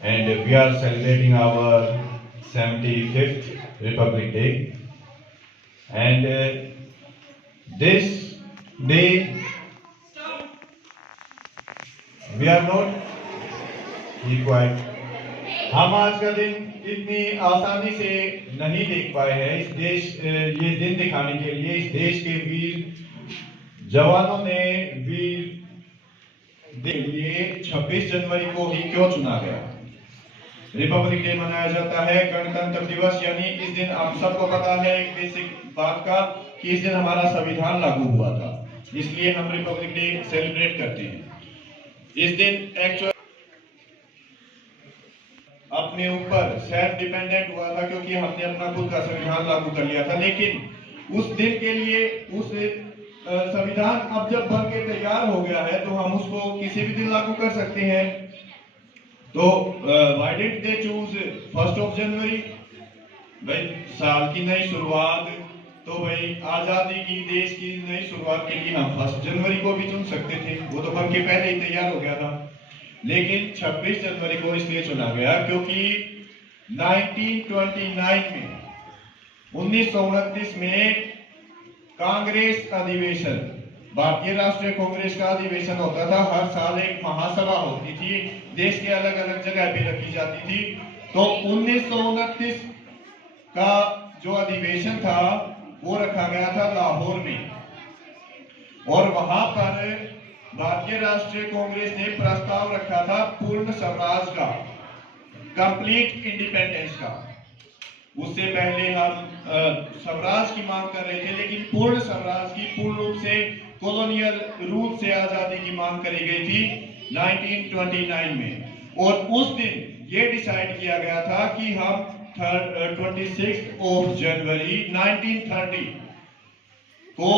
and we are celebrating our 75th Republic Day. And this day, we are not required. हम आज का दिन इतनी आसानी से नहीं देख पाए हैं। ये दिन दिखाने के लिए इस देश के वीर जवानों ने के लिए 26 जनवरी को ही क्यों चुना गया। रिपब्लिक डे मनाया जाता है, गणतंत्र दिवस, यानी इस दिन आप सबको पता है एक बेसिक बात का कि इस दिन हमारा संविधान लागू हुआ था, इसलिए हम रिपब्लिक डे सेलिब्रेट करते हैं। इस दिन एक्चुअल अपने ऊपर सेल्फ डिपेंडेंट हुआ था क्योंकि हमने अपना खुद का संविधान लागू कर लिया था, लेकिन उस दिन के लिए उस संविधान अब जब बन के तैयार हो गया है तो हम उसको किसी भी दिन लागू कर सकते हैं। तो why did they choose 1st of January? भाई साल की नई शुरुआत, तो भाई आजादी की देश की नई शुरुआत के लिए हम 1 जनवरी को भी चुन सकते थे, वो तो बन के पहले ही तैयार हो गया था। लेकिन 26 जनवरी को इसलिए चुना गया क्योंकि 1929 में 1929 में कांग्रेस अधिवेशन, भारतीय राष्ट्रीय कांग्रेस का अधिवेशन होता था। हर साल एक महासभा होती थी, देश के अलग अलग जगह पे रखी जाती थी। तो 1929 का जो अधिवेशन था वो रखा गया था लाहौर में, और वहां पर भारतीय राष्ट्रीय कांग्रेस ने प्रस्ताव रखा था पूर्ण स्वराज का, कंप्लीट इंडिपेंडेंस का। उससे पहले हम स्वराज की मांग कर रहे थे, लेकिन पूर्ण स्वराज की, पूर्ण रूप से कॉलोनियल रूल से आजादी की मांग करी गई थी 1929 में। और उस दिन ये डिसाइड किया गया था कि हम 26 जनवरी 1930 को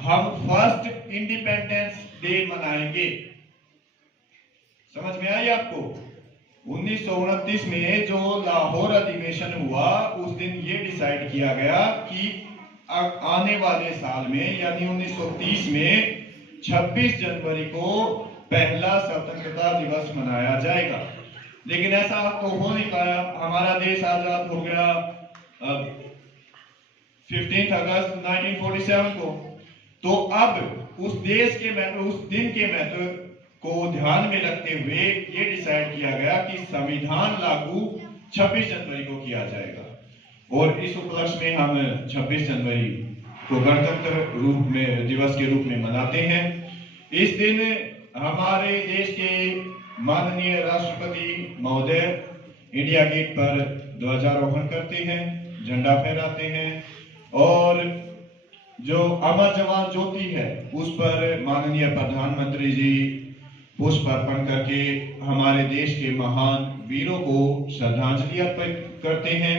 हम फर्स्ट इंडिपेंडेंस डे मनाएंगे। समझ में आई आपको? 1929 में जो लाहौर अधिवेशन हुआ, उस दिन ये डिसाइड किया गया कि आने वाले साल में यानी 1930 में 26 जनवरी को पहला स्वतंत्रता दिवस मनाया जाएगा। लेकिन ऐसा तो हो नहीं पाया। हमारा देश आजाद हो गया 15 अगस्त 1947 को। तो अब उस दिन के महत्व को ध्यान में रखते हुए ये डिसाइड किया गया कि संविधान लागू 26 जनवरी को किया जाएगा, और इस उपलक्ष्य में हम 26 जनवरी को गणतंत्र दिवस के रूप में मनाते हैं। इस दिन हमारे देश के माननीय राष्ट्रपति महोदय इंडिया गेट पर ध्वजारोहण करते हैं, झंडा फहराते हैं, और जो अमर जवान ज्योति है उस पर माननीय प्रधानमंत्री जी पुष्प अर्पण करके हमारे देश के महान वीरों को श्रद्धांजलि अर्पित करते हैं।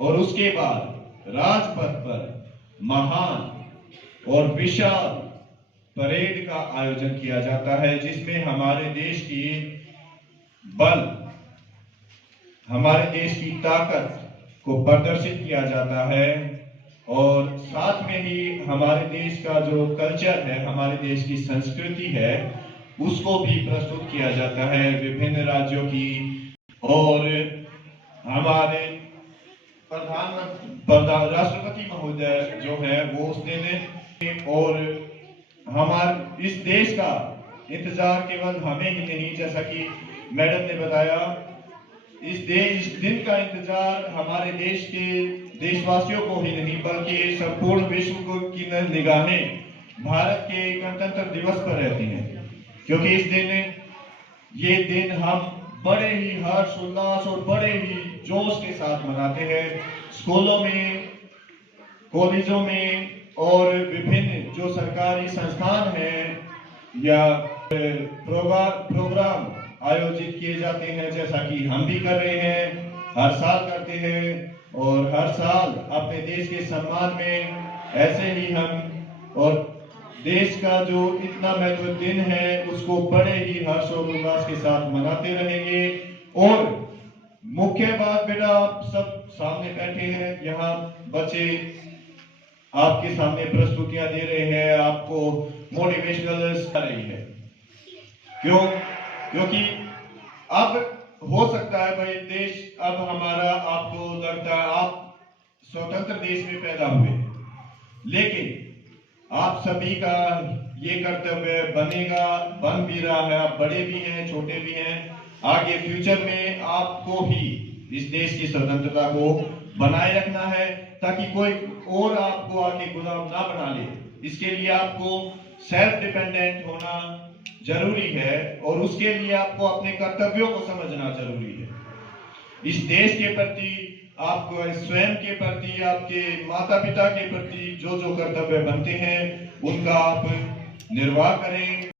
और उसके बाद राजपथ पर महान और विशाल परेड का आयोजन किया जाता है, जिसमें हमारे देश की बल, हमारे देश की ताकत को प्रदर्शित किया जाता है, और साथ में ही हमारे देश का जो कल्चर है, हमारे देश की संस्कृति है, उसको भी प्रस्तुत किया जाता है विभिन्न राज्यों की। और हमारे राष्ट्रपति महोदय जो है वो उस दिन, और हमारे इस देश का इंतजार केवल हमें ही नहीं, जैसा कि मैडम ने बताया, इस दिन का इंतजार हमारे देश के देशवासियों को ही नहीं बल्कि संपूर्ण विश्व को की निगाहें भारत के गणतंत्र दिवस पर रहती हैं, क्योंकि ये दिन हम बड़े ही हर्ष उल्लास और बड़े ही जोश के साथ मनाते हैं। स्कूलों में, कॉलेजों में और विभिन्न जो सरकारी संस्थान हैं या प्रोग्राम आयोजित किए जाते हैं, जैसा कि हम भी कर रहे हैं, हर साल करते हैं, और हर साल अपने देश के सम्मान में ऐसे ही हम और देश का जो इतना महत्वपूर्ण दिन है उसको बड़े ही हर्ष और उल्लास के साथ मनाते रहेंगे। और मुख्य बात, बेटा आप सब सामने बैठे हैं, यहाँ बच्चे आपके सामने प्रस्तुतियां दे रहे हैं, आपको मोटिवेशनल कर रही है। क्यों? क्योंकि अब हो सकता है भाई देश अब हमारा, आपको लगता है आप स्वतंत्र देश में पैदा हुए, लेकिन आप सभी का ये कर्तव्य बनेगा, बन भी रहा है, आप बड़े भी हैं, छोटे भी हैं, आगे फ्यूचर में आपको ही इस देश की स्वतंत्रता को बनाए रखना है, ताकि कोई और आपको आगे गुलाम ना बना ले। इसके लिए आपको सेल्फ डिपेंडेंट होना जरूरी है, और उसके लिए आपको अपने कर्तव्यों को समझना जरूरी है। इस देश के प्रति, आपको स्वयं के प्रति, आपके माता पिता के प्रति जो जो कर्तव्य बनते हैं उनका आप निर्वाह करें।